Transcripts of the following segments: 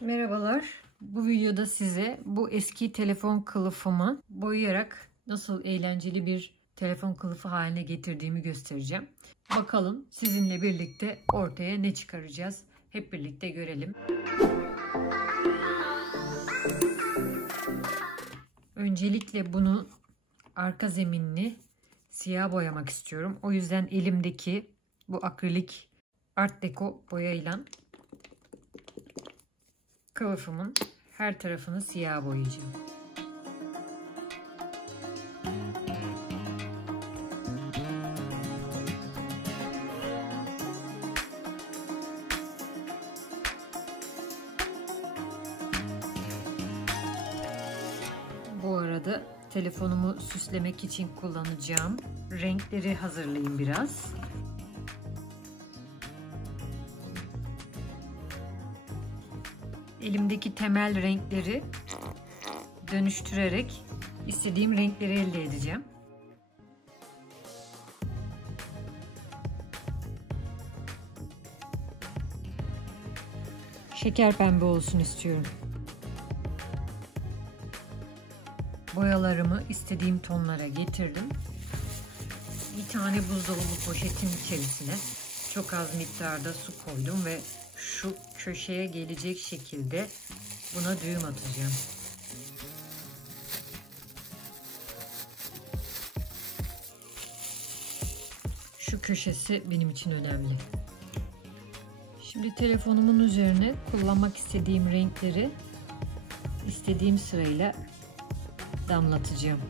Merhabalar. Bu videoda size bu eski telefon kılıfımı boyayarak nasıl eğlenceli bir telefon kılıfı haline getirdiğimi göstereceğim. Bakalım sizinle birlikte ortaya ne çıkaracağız? Hep birlikte görelim. Öncelikle bunu arka zeminini siyah boyamak istiyorum. O yüzden elimdeki bu akrilik Art Deco boyayla kılıfımın her tarafını siyah boyayacağım. Bu arada telefonumu süslemek için kullanacağım renkleri hazırlayayım biraz. Elimdeki temel renkleri dönüştürerek istediğim renkleri elde edeceğim. Şeker pembe olsun istiyorum. Boyalarımı istediğim tonlara getirdim. Bir tane buzdolabı poşetin içerisine çok az miktarda su koydum ve şu köşeye gelecek şekilde buna düğüm atacağım. Şu köşesi benim için önemli. Şimdi telefonumun üzerine kullanmak istediğim renkleri istediğim sırayla damlatacağım.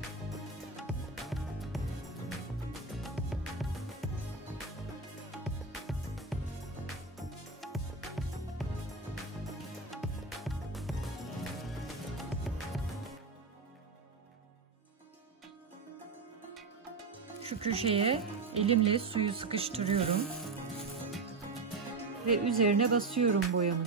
Şu köşeye elimle suyu sıkıştırıyorum ve üzerine basıyorum boyamı.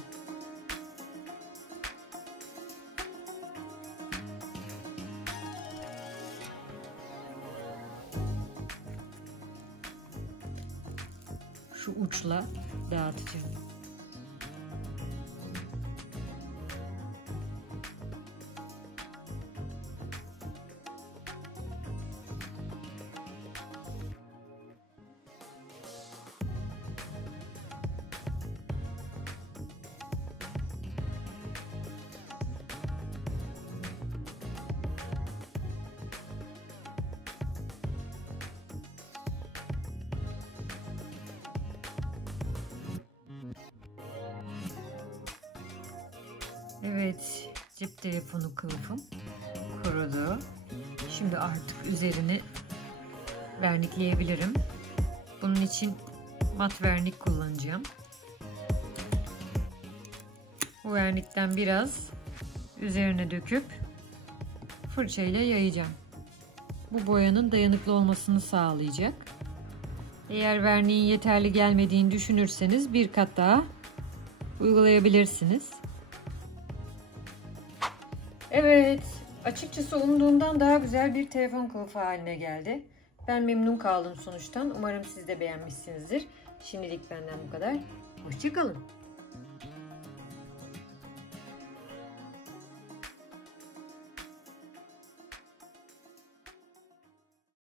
Şu uçla dağıtacağım. Evet, cep telefonu kılıfım kurudu. Şimdi artık üzerini vernikleyebilirim. Bunun için mat vernik kullanacağım. Bu vernikten biraz üzerine döküp fırçayla yayacağım. Bu boyanın dayanıklı olmasını sağlayacak. Eğer verniğin yeterli gelmediğini düşünürseniz bir kat daha uygulayabilirsiniz. Evet, açıkçası umduğumdan daha güzel bir telefon kılıfı haline geldi. Ben memnun kaldım sonuçtan. Umarım siz de beğenmişsinizdir. Şimdilik benden bu kadar. Hoşça kalın.